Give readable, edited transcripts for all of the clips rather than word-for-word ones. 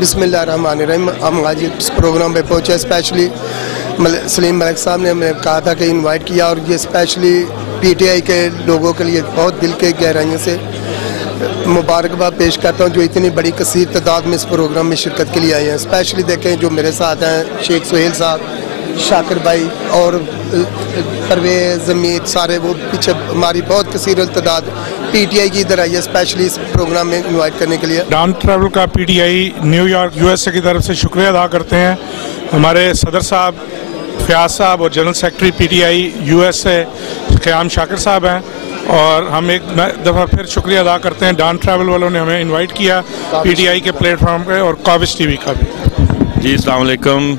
بسم اللہ الرحمن الرحیم. ہم آج اس پروگرام پہ پہنچے اسپیشلی سلیم ملک صاحب نے ہمیں کہا تھا کہ انوائٹ کیا, اور یہ اسپیشلی پی ٹی آئی کے لوگوں کے لیے بہت دل کے گہرائیوں سے مبارکباد پیش کرتا ہوں جو اتنی بڑی کثیر تعداد میں اس پروگرام میں شرکت کے لیے آئے ہیں. اسپیشلی دیکھیں جو میرے ساتھ ہیں شیخ سہیل صاحب, شاکر بھائی اور پرویز زمید, سارے وہ پیچھے ہماری بہت کثیر تعداد پی ٹی آئی کی ادھر آئی ہے اسپیشلی اس پروگرام میں انوائٹ کرنے کے لیے. ڈان ٹریول کا P T I knew York U S A کی طرف سے شکریہ ادا کرتے ہیں. ہمارے صدر صاحب فیاض صاحب اور general secretary P T I U S A قیام شاکر صاحب ہیں, اور ہم ایک دفعہ پھر شکریہ ادا کرتے ہیں ڈان ٹریول والوں نے ہمیں انوائٹ کیا پی ٹی آئی کے پلیٹ فارم پہ, اور کاوش ٹی وی کا بھی. جی السلام علیکم.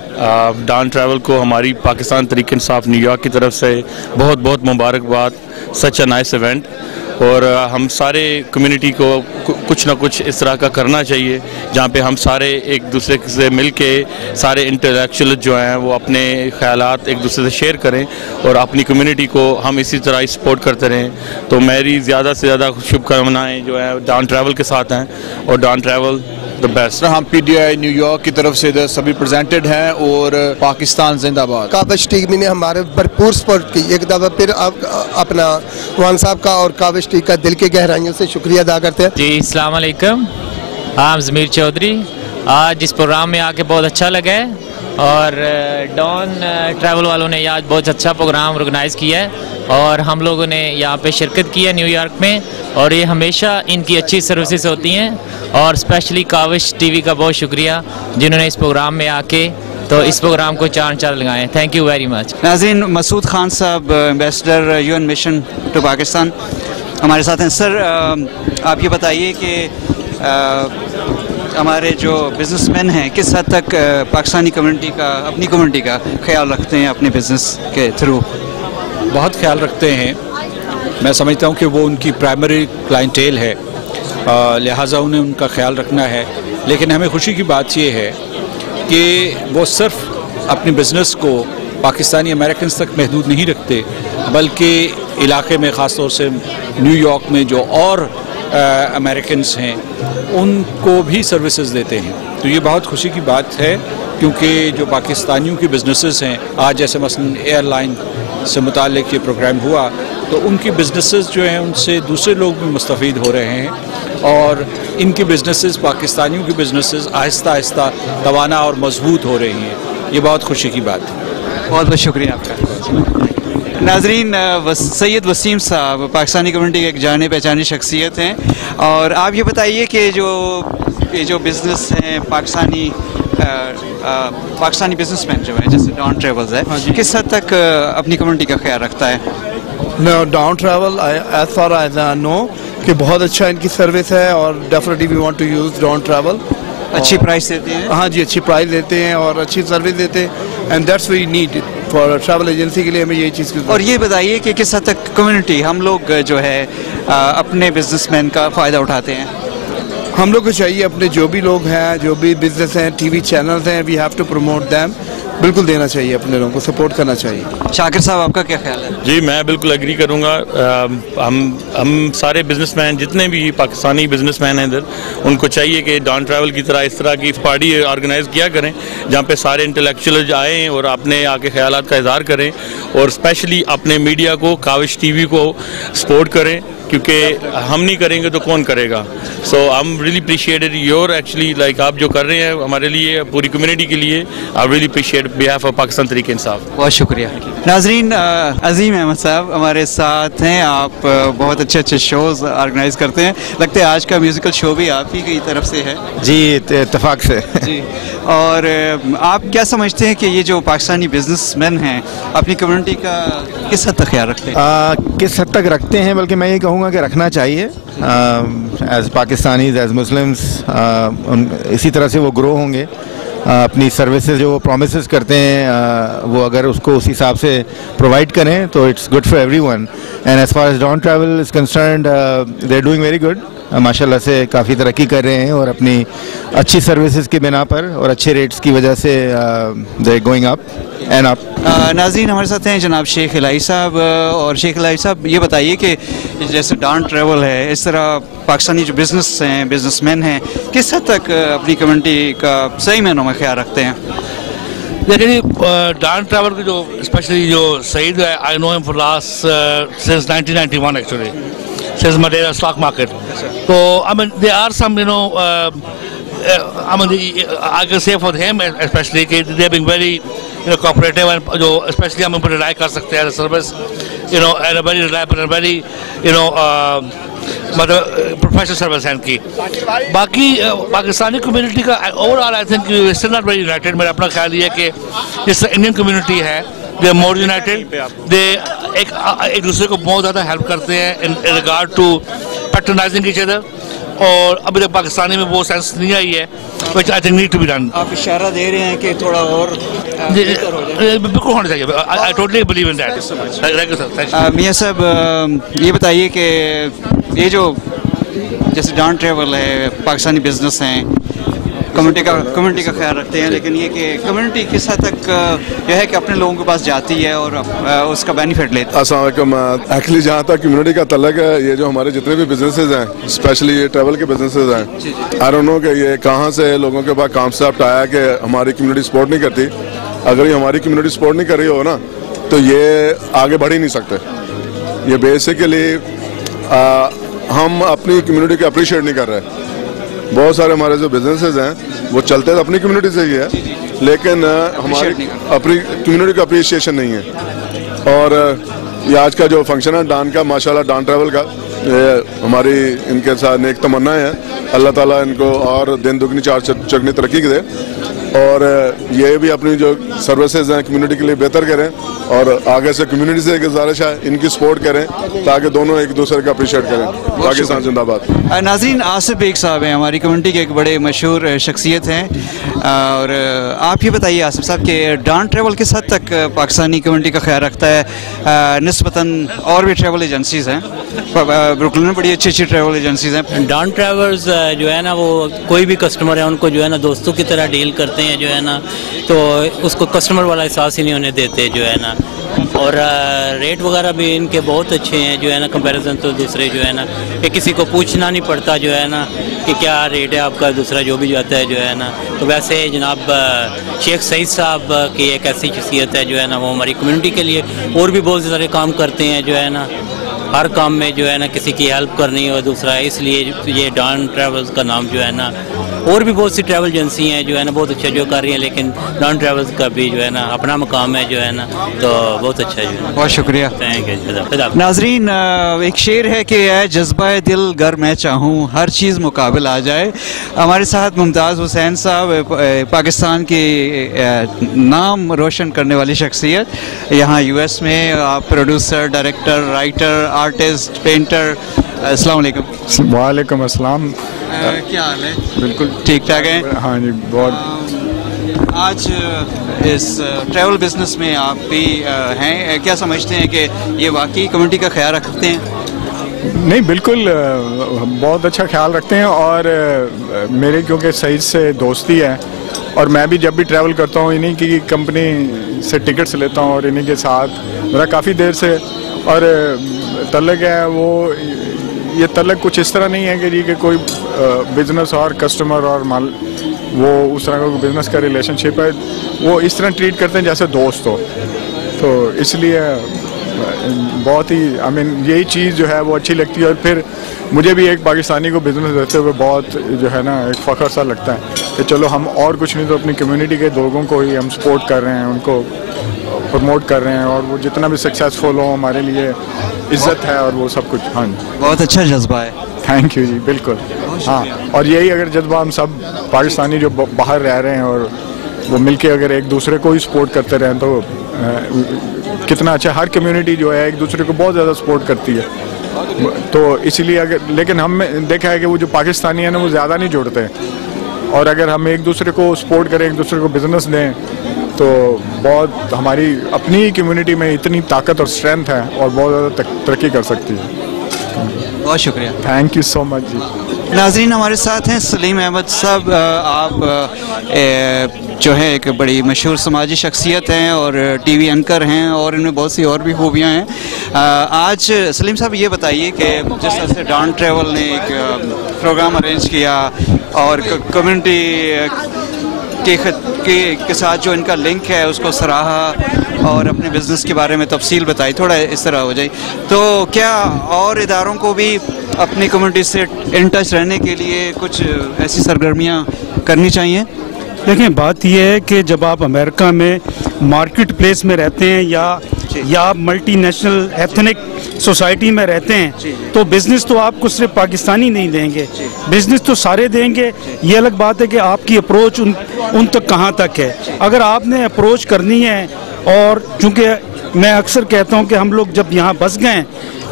ڈان ٹریول کو ہماری پاکستان تحریک انصاف نیو یارک کی طرف سے بہت بہت مبارکباد. سچ اے نائس ایونٹ, اور ہم سارے کمیونٹی کو کچھ نہ کچھ اس طرح کا کرنا چاہیے جہاں پہ ہم سارے ایک دوسرے سے مل کے سارے انٹلیکچوئل جو ہیں وہ اپنے خیالات ایک دوسرے سے شیئر کریں, اور اپنی کمیونٹی کو ہم اسی طرح سپورٹ کرتے رہیں. تو میری زیادہ سے زیادہ شبھ کامنائیں جو ہیں ڈان ٹریول کے ساتھ ہیں, اور ڈان ٹریول the best. ہم P T I knew York کی طرف سے سبھی پریزنٹڈ ہیں, اور پاکستان زندہ باد. کاوش ٹی وی نے ہمارے بھرپور سپورٹ کی. ایک دفعہ پھر اپنا وان صاحب کا اور کاوش ٹی وی کا دل کے گہرائیوں سے شکریہ ادا کرتے ہیں. جی السلام علیکم. ہم ضمیر چودھری. آج اس پروگرام میں آ کے بہت اچھا لگا ہے, اور ڈان ٹریول والوں نے آج بہت اچھا پروگرام آرگنائز کیا ہے, اور ہم لوگوں نے یہاں پہ شرکت کی ہے نیو یارک میں, اور یہ ہمیشہ ان کی اچھی سروسز ہوتی ہیں. اور اسپیشلی کاوش ٹی وی کا بہت شکریہ جنہوں نے اس پروگرام میں آ کے تو اس پروگرام کو چاند لگائے. Thank you very much. ناظرین, Masood Khan sahib ambassador U N mission to Pakistan ہمارے ساتھ ہیں. سر آپ یہ بتائیے کہ ہمارے جو بزنس مین ہیں کس حد تک پاکستانی کمیونٹی کا, اپنی کمیونٹی کا خیال رکھتے ہیں اپنے بزنس کے تھرو؟ بہت خیال رکھتے ہیں. میں سمجھتا ہوں کہ وہ ان کی پرائمری کلائنٹیل ہے, لہٰذا انہیں ان کا خیال رکھنا ہے. لیکن ہمیں خوشی کی بات یہ ہے کہ وہ صرف اپنے بزنس کو پاکستانی امریکنز تک محدود نہیں رکھتے, بلکہ علاقے میں خاص طور سے نیو یارک میں جو اور امریکنز ہیں ان کو بھی سروسز دیتے ہیں. تو یہ بہت خوشی کی بات ہے, کیونکہ جو پاکستانیوں کی بزنسز ہیں, آج جیسے مثلا ایئر لائن سے متعلق یہ پروگرام ہوا, تو ان کی بزنسز جو ہیں ان سے دوسرے لوگ بھی مستفید ہو رہے ہیں, اور ان کی بزنسز, پاکستانیوں کی بزنسز آہستہ آہستہ توانا اور مضبوط ہو رہی ہیں. یہ بہت خوشی کی بات ہے. بہت بہت شکریہ آپ کا. ناظرین, سید وسیم صاحب پاکستانی کمیونٹی کے ایک جانے پہچانی شخصیت ہیں, اور آپ یہ بتائیے کہ جو بزنس ہیں پاکستانی بزنس مین جو ہیں جیسے ڈان ٹریولز ہے, کس حد تک اپنی کمیونٹی کا خیال رکھتا ہے؟ Dawn travel as far as I know کہ بہت اچھا ان کی سروس ہے, اور definitely we want to use Dawn travel. اچھی پرائس دیتے ہیں؟ ہاں جی, اچھی پرائس دیتے ہیں اور اچھی سروس دیتے ہیں, and that's we need for travel agency کے لیے ہمیں یہی چیز کی. اور یہ بتائیے کہ کس حد تک کمیونٹی, ہم لوگ جو ہے اپنے بزنس مین کا فائدہ اٹھاتے ہیں؟ ہم لوگ کو چاہیے اپنے جو بھی لوگ ہیں, جو بھی بزنس ہیں, ٹی وی چینلز ہیں, we have to promote them. بالکل دینا چاہیے, اپنے لوگوں کو سپورٹ کرنا چاہیے. شاکر صاحب آپ کا کیا خیال ہے؟ جی میں بالکل ایگری کروں گا. ہم سارے بزنس مین جتنے بھی پاکستانی بزنس مین ہیں ادھر, ان کو چاہیے کہ ڈان ٹریول کی طرح اس طرح کی پارٹی آرگنائز کیا کریں جہاں پہ سارے انٹلیکچوئل آئیں اور اپنے آ کے خیالات کا اظہار کریں, اور اسپیشلی اپنے میڈیا کو, کاوش ٹی وی کو سپورٹ کریں, کیونکہ ہم نہیں کریں گے تو کون کرے گا. So I am really appreciated your actually like آپ جو کر رہے ہیں ہمارے لیے, پوری کمیونٹی کے لیے. I really appreciate behalf of Pakistan Tehreek Insaf. بہت شکریہ. ناظرین, عظیم احمد صاحب ہمارے ساتھ ہیں. آپ بہت اچھے شوز آرگنائز کرتے ہیں, لگتا ہے آج کا میوزیکل شو بھی آپ ہی کی طرف سے ہے. جی اتفاق سے. جی, اور آپ کیا سمجھتے ہیں کہ یہ جو پاکستانی بزنس مین ہیں اپنی کمیونٹی کا کس حد تک خیال رکھتے ہیں؟ کس حد تک رکھتے ہیں, بلکہ میں یہ کہوں گا کہ رکھنا چاہیے. ایز پاکستانیز, ایز مسلمس, اسی طرح سے وہ گرو ہوں گے. اپنی سروسز جو وہ پرومسز کرتے ہیں وہ اگر اس کو اس حساب سے پرووائڈ کریں تو it's good for everyone. And as far as Don travel is concerned they are doing very good. माशाल्लाह से काफ़ी तरक्की कर रहे हैं और अपनी अच्छी सर्विसेज की बिना पर और अच्छे रेट्स की वजह से they going up and up. नाज़रीन, हमारे साथ हैं जनाब शेख इलाही साहब। और शेख इलाही साहब, ये बताइए कि जैसे डॉन ट्रैवल है, इस तरह पाकिस्तानी जो बिज़नेस हैं, बिज़नेसमैन हैं, किस हद तक अपनी कम्युनिटी का सही मायनों में ख्याल रखते हैं? देखिए, डॉन ट्रैवल की जो स्पेशली जो सईद है, I know him for last since 1991 actually, since Madeira stock market. So I mean there are some I mean I can say for him especially they are being very cooperative and जो especially हम उन पर rely कर सकते हैं service and a very reliable and very मतलब professional service है इनकी। बाकी पाकिस्तानी कम्युनिटी का overall I think still not very United. मेरा अपना ख्याल ये है कि जिस इंडियन कम्युनिटी है दे मोर यूनाइटेड, दे एक दूसरे को बहुत ज़्यादा हेल्प करते हैं in regard to patronising each other. और अभी तक पाकिस्तानी में वो सेंस नहीं आई है which I think need to be done. आप इशारा दे रहे हैं कि थोड़ा और बिल्कुल होना चाहिए। I totally believe in that. मियां साहब, ये बताइए कि ये जो जैसे डॉन ट्रैवल है, पाकिस्तानी बिजनेस हैं, कम्युनिटी का ख्याल रखते हैं, लेकिन ये कि कम्युनिटी किस हद तक यह है कि अपने लोगों के पास जाती है और उसका बेनिफिट लेती है? अस्सलाम वालेकुम। एक्चुअली जहाँ तक कम्युनिटी का तल्लक है, ये जो हमारे जितने भी बिजनेसेस हैं, स्पेशली ये ट्रैवल के बिजनेसेस हैं, आई डोंट नो कि ये कहाँ से लोगों के पास कॉन्सेप्ट आया कि हमारी कम्युनिटी सपोर्ट नहीं करती। अगर ये हमारी कम्युनिटी सपोर्ट नहीं कर रही हो ना, तो ये आगे बढ़ ही नहीं सकते। ये बेसिकली हम अपनी कम्युनिटी को अप्रिशिएट नहीं कर रहे। बहुत सारे हमारे जो बिजनेसेस हैं वो चलते तो अपनी कम्युनिटी से ही है, लेकिन हमारी अपनी कम्युनिटी का अप्रिशिएशन नहीं है। और ये आज का जो फंक्शन है डॉन का, माशाल्लाह डॉन ट्रैवल का, ये हमारी इनके साथ नेक तमन्नाएं हैं। अल्लाह ताला इनको और दिन दुगनी चार चगनी तरक्की दे और ये भी अपनी जो सर्विसेज हैं कम्युनिटी के लिए बेहतर करें और आगे से कम्युनिटी से गुजारिश है इनकी सपोर्ट करें ताकि दोनों एक दूसरे का अप्रिशिएट करें। पाकिस्तान जिंदाबाद। नाज़रीन, आसिफ बेग साहब हैं, हमारी कम्युनिटी के एक बड़े मशहूर शख्सियत हैं। और आप ये बताइए आसिफ साहब कि डॉन ट्रैवल किस हद तक पाकिस्तानी कम्युनिटी का ख्याल रखता है निस्बतन और भी ट्रैवल एजेंसीज़ हैं? ब्रुकलिन में बड़ी अच्छी अच्छी ट्रैवल एजेंसीज़ हैं। डॉन ट्रैवल्स जो है ना, वो कोई भी कस्टमर है उनको जो है ना दोस्तों की तरह डील करते हैं जो है ना, तो उसको कस्टमर वाला एहसास ही नहीं होने देते जो है ना। और रेट वगैरह भी इनके बहुत अच्छे हैं जो है ना, कंपैरिजन तो दूसरे जो है ना, कि किसी को पूछना नहीं पड़ता जो है ना कि क्या रेट है आपका, दूसरा जो भी जाता है जो है ना। तो वैसे जनाब शेख सईद साहब की एक ऐसी शख्सियत है जो है ना, वो हमारी कम्युनिटी के लिए और भी बहुत सारे काम करते हैं जो है ना, हर काम में जो है ना किसी की हेल्प करनी और दूसरा, इसलिए ये डॉन ट्रैवल्स का नाम जो है ना, और भी बहुत सी ट्रैवल एजेंसी हैं जो है ना बहुत अच्छा जो कर रही हैं, लेकिन डॉन ट्रैवल्स का भी जो है ना अपना मकाम है जो है ना, तो बहुत अच्छा जो है। बहुत शुक्रिया। Thank you. नाजरीन, एक शेर है कि ऐ जज्बा दिल गर मैं चाहूँ हर चीज़ मुकाबिल आ जाए। हमारे साथ मुमताज़ हुसैन साहब, पाकिस्तान की नाम रोशन करने वाली शख्सियत, यहाँ US में आप producer, director, writer, artist, painter. अस्सलाम वालेकुम। वालेकुम अस्सलाम। क्या हाल है? बिल्कुल ठीक ठाक है। हाँ जी, बहुत। आज इस ट्रैवल बिजनेस में आप भी हैं, क्या समझते हैं कि ये वाकई कम्युनिटी का ख्याल रखते हैं? नहीं, बिल्कुल बहुत अच्छा ख्याल रखते हैं। और मेरे क्योंकि सईद से दोस्ती है और मैं भी जब भी ट्रैवल करता हूँ इन्हीं की कंपनी से टिकट्स लेता हूँ और इन्हीं के साथ मेरा काफ़ी देर से और तल्लक है। वो ये तल्लक कुछ इस तरह नहीं है कि जी कि कोई बिजनेस और कस्टमर और माल, वो उस तरह का बिजनेस का रिलेशनशिप है। वो इस तरह ट्रीट करते हैं जैसे दोस्त हो, तो इसलिए बहुत ही यही चीज़ जो है वो अच्छी लगती है। और फिर मुझे भी एक पाकिस्तानी को बिजनेस देते हुए बहुत जो है ना एक फ़ख्र सा लगता है कि चलो हम और कुछ नहीं तो अपनी कम्युनिटी के लोगों को ही हम सपोर्ट कर रहे हैं, उनको प्रमोट कर रहे हैं और वो जितना भी सक्सेसफुल हो हमारे लिए इज्जत है और वो सब कुछ। हाँ, बहुत अच्छा जज्बा है। थैंक यू जी, बिल्कुल। हाँ, और यही अगर जज्बा हम सब पाकिस्तानी जो बाहर रह रहे हैं और वो मिलके अगर एक दूसरे को ही सपोर्ट करते रहें तो कितना अच्छा। हर कम्युनिटी जो है एक दूसरे को बहुत ज़्यादा सपोर्ट करती है, तो इसीलिए अगर, लेकिन हम देखा है कि वो जो पाकिस्तानी है ना वो ज़्यादा नहीं जुड़ते हैं। और अगर हम एक दूसरे को सपोर्ट करें, एक दूसरे को बिजनेस दें, तो बहुत हमारी अपनी कम्युनिटी में इतनी ताकत और स्ट्रेंथ है और बहुत ज़्यादा तरक्की कर सकती है। बहुत शुक्रिया। थैंक यू सो मच जी। नाज़रीन हमारे साथ हैं सलीम अहमद साहब। आप जो है एक बड़ी मशहूर समाजी शख्सियत हैं और टीवी एंकर हैं और इनमें बहुत सी और भी खूबियाँ हैं। आज सलीम साहब ये बताइए कि जिस तरह से डॉन ट्रैवल ने एक प्रोग्राम अरेंज किया और कम्युनिटी के साथ जो इनका लिंक है उसको सराहा और अपने बिज़नेस के बारे में तफसील बताई, थोड़ा इस तरह हो जाए तो क्या और इदारों को भी अपनी कम्युनिटी से इन टच रहने के लिए कुछ ऐसी सरगर्मियाँ करनी चाहिए? देखें, बात यह है कि जब आप अमेरिका में मार्केट प्लेस में रहते हैं या मल्टी नेशनल एथनिक सोसाइटी में रहते हैं तो बिज़नेस तो आपको सिर्फ पाकिस्तानी नहीं देंगे, बिज़नेस तो सारे देंगे। ये अलग बात है कि आपकी अप्रोच उन तक कहाँ तक है। अगर आपने अप्रोच करनी है, और चूँकि मैं अक्सर कहता हूँ कि हम लोग जब यहाँ बस गए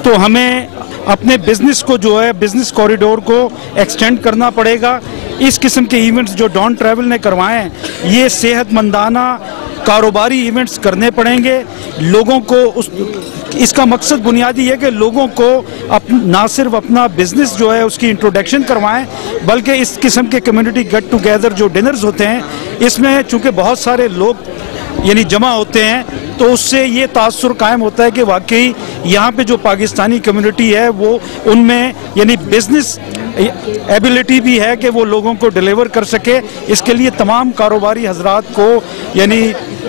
तो हमें अपने बिज़नेस को जो है बिज़नेस कॉरिडोर को एक्सटेंड करना पड़ेगा। इस किस्म के इवेंट्स जो डॉन ट्रैवल ने करवाए हैं ये सेहतमंदाना कारोबारी इवेंट्स करने पड़ेंगे। लोगों को इसका मकसद बुनियादी है कि लोगों को ना सिर्फ अपना बिज़नेस जो है उसकी इंट्रोडक्शन करवाएं, बल्कि इस किस्म के कम्युनिटी गेट टुगेदर जो डिनर्स होते हैं इसमें चूँकि बहुत सारे लोग यानी जमा होते हैं तो उससे ये तासुर कायम होता है कि वाकई यहाँ पे जो पाकिस्तानी कम्युनिटी है वो उनमें यानी बिज़नेस एबिलिटी भी है कि वो लोगों को डिलीवर कर सके। इसके लिए तमाम कारोबारी हजरात को यानी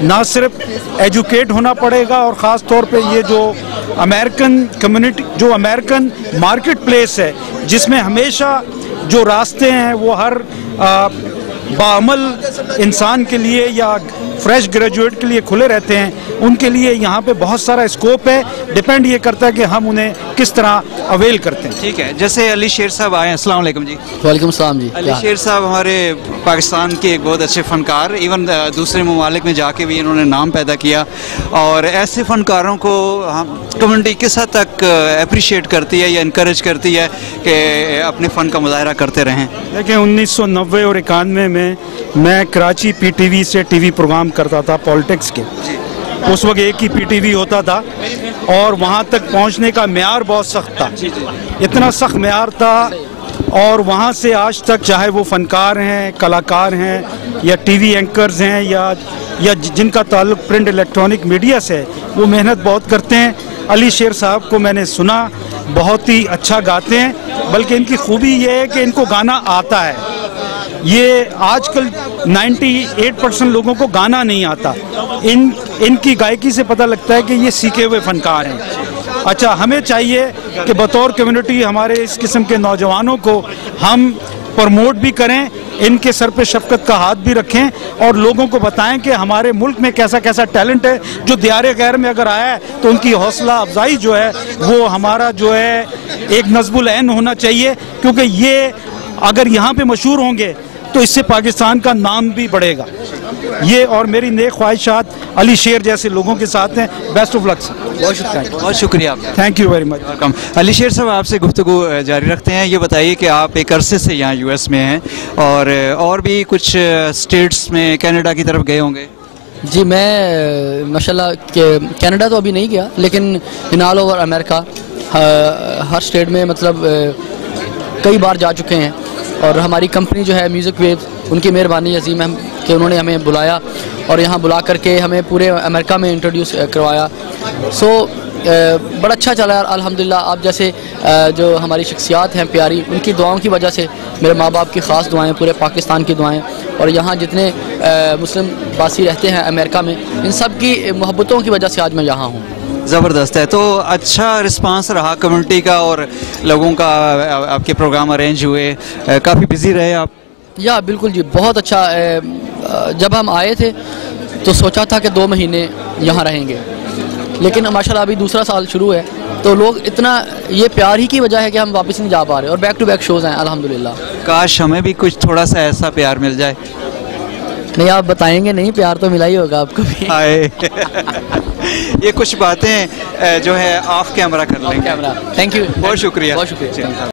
ना सिर्फ एजुकेट होना पड़ेगा और ख़ास तौर पे ये जो अमेरिकन कम्युनिटी जो अमेरिकन मार्केट प्लेस है जिसमें हमेशा जो रास्ते हैं वो हर बाअमल इंसान के लिए या फ्रेश ग्रेजुएट के लिए खुले रहते हैं, उनके लिए यहाँ पे बहुत सारा स्कोप है। डिपेंड ये करता है कि हम उन्हें किस तरह अवेल करते हैं। ठीक है, जैसे अली शेर साहब आए, अस्सलाम वालेकुम जी। वालेकुम सलाम जी। अली शेर साहब हमारे पाकिस्तान के एक बहुत अच्छे फ़नकार, इवन दूसरे ममालिक में जाके भी इन्होंने नाम पैदा किया और ऐसे फ़नकारों को हम कम्युनिटी किस हद तक अप्रिशिएट करती है या इनकरेज करती है कि अपने फ़न का मुजाहरा करते रहें? देखिए 1990 और 91 में मैं कराची PTV से टीवी प्रोग्राम करता था पॉलिटिक्स के। उस वक्त एक ही PTV होता था और वहाँ तक पहुँचने का मेयार बहुत सख्त था, इतना सख्त मेयार था और वहाँ से आज तक चाहे वो फ़नकार हैं, कलाकार हैं या टीवी एंकर्स हैं या जिनका ताल्लुक प्रिंट इलेक्ट्रॉनिक मीडिया से है वो मेहनत बहुत करते हैं। अली शेर साहब को मैंने सुना, बहुत ही अच्छा गाते हैं, बल्कि इनकी खूबी ये है कि इनको गाना आता है। ये आजकल 98% लोगों को गाना नहीं आता, इनकी गायकी से पता लगता है कि ये सीखे हुए फ़नकार हैं। अच्छा, हमें चाहिए कि बतौर कम्युनिटी हमारे इस किस्म के नौजवानों को हम प्रमोट भी करें, इनके सर पे शफकत का हाथ भी रखें और लोगों को बताएं कि हमारे मुल्क में कैसा कैसा टैलेंट है जो दियारे गैर में अगर आया है तो उनकी हौसला अफजाई जो है वो हमारा जो है एक नज़्बुल ऐन होना चाहिए, क्योंकि ये अगर यहाँ पे मशहूर होंगे तो इससे पाकिस्तान का नाम भी बढ़ेगा। ये और मेरी नेक ख्वाहिशात अली शेर जैसे लोगों के साथ हैं। Best of luck. बहुत शुक्रिया आपका, thank you very much. Welcome. Ali शेर साहब आपसे गुफ्तगू जारी रखते हैं। ये बताइए कि आप एक अरसे से यहाँ US में हैं और भी कुछ स्टेट्स में कनाडा की तरफ गए होंगे? जी, मैं माशाल्लाह कनाडा तो अभी नहीं गया, लेकिन in all over America her state में मतलब कई बार जा चुके हैं। और हमारी कंपनी जो है म्यूज़िक वेव्स, उनकी मेहरबानी अजीम है कि उन्होंने हमें बुलाया और यहाँ बुला करके हमें पूरे अमेरिका में इंट्रोड्यूस करवाया। सो बड़ा अच्छा चला यार, अल्हम्दुलिल्लाह। आप जैसे जो हमारी शख्सियात हैं प्यारी, उनकी दुआओं की वजह से, मेरे माँ बाप की ख़ास दुआएं, पूरे पाकिस्तान की दुआएं और यहाँ जितने मुस्लिम बासी रहते हैं अमेरिका में, इन सब की मोहब्बतों की वजह से आज मैं यहाँ हूँ। ज़बरदस्त है। तो अच्छा रिस्पांस रहा कम्युनिटी का और लोगों का, आपके प्रोग्राम अरेंज हुए, काफ़ी बिजी रहे आप? या बिल्कुल जी, बहुत अच्छा। जब हम आए थे तो सोचा था कि 2 महीने यहाँ रहेंगे, लेकिन माशाल्लाह अभी दूसरा साल शुरू है तो लोग इतना, ये प्यार ही की वजह है कि हम वापस नहीं जा पा रहे और बैक टू बैक शोज़ हैं अल्हम्दुलिल्लाह। काश हमें भी कुछ थोड़ा सा ऐसा प्यार मिल जाए। नहीं, आप बताएंगे नहीं, प्यार तो मिला ही होगा आपको भी। ये कुछ बातें जो है ऑफ कैमरा कर लेंगे। थैंक यू, बहुत शुक्रिया। बहुत शुक्रिया।